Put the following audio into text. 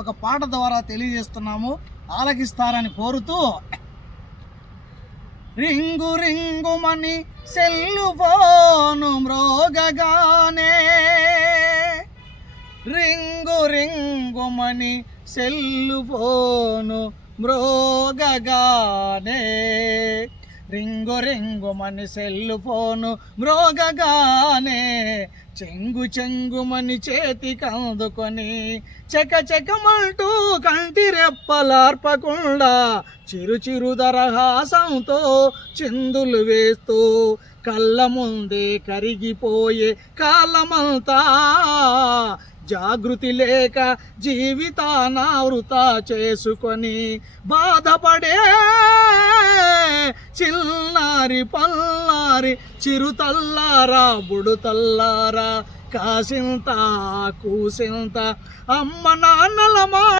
ఒక పాట ద్వారా తెలియజేస్తున్నాము, ఆలకిస్తారని కోరుతూ. రింగు రింగుమని సెల్లు ఫోను మ్రోగగానే, రింగు రింగుమని సెల్లు ఫోను మ్రోగగానే, రింగు రింగుమని సెల్లు ఫోను మ్రోగగానే, చెంగు చెంగుమని చేతికందుకొని చెక చెకమంటూ కంటి రెప్పలార్పకుండా చిరు చిరు దరహాసంతో చిందులు వేస్తూ కళ్ళ ముందే కరిగిపోయే కాలమంతా జాగృతి లేక జీవితాన వృతా చేసుకొని బాధపడే చిల్లారి పల్లారి చిరుతల్లారా బుడుతల్లారా కాసింత కూసింత అమ్మ నాన్నల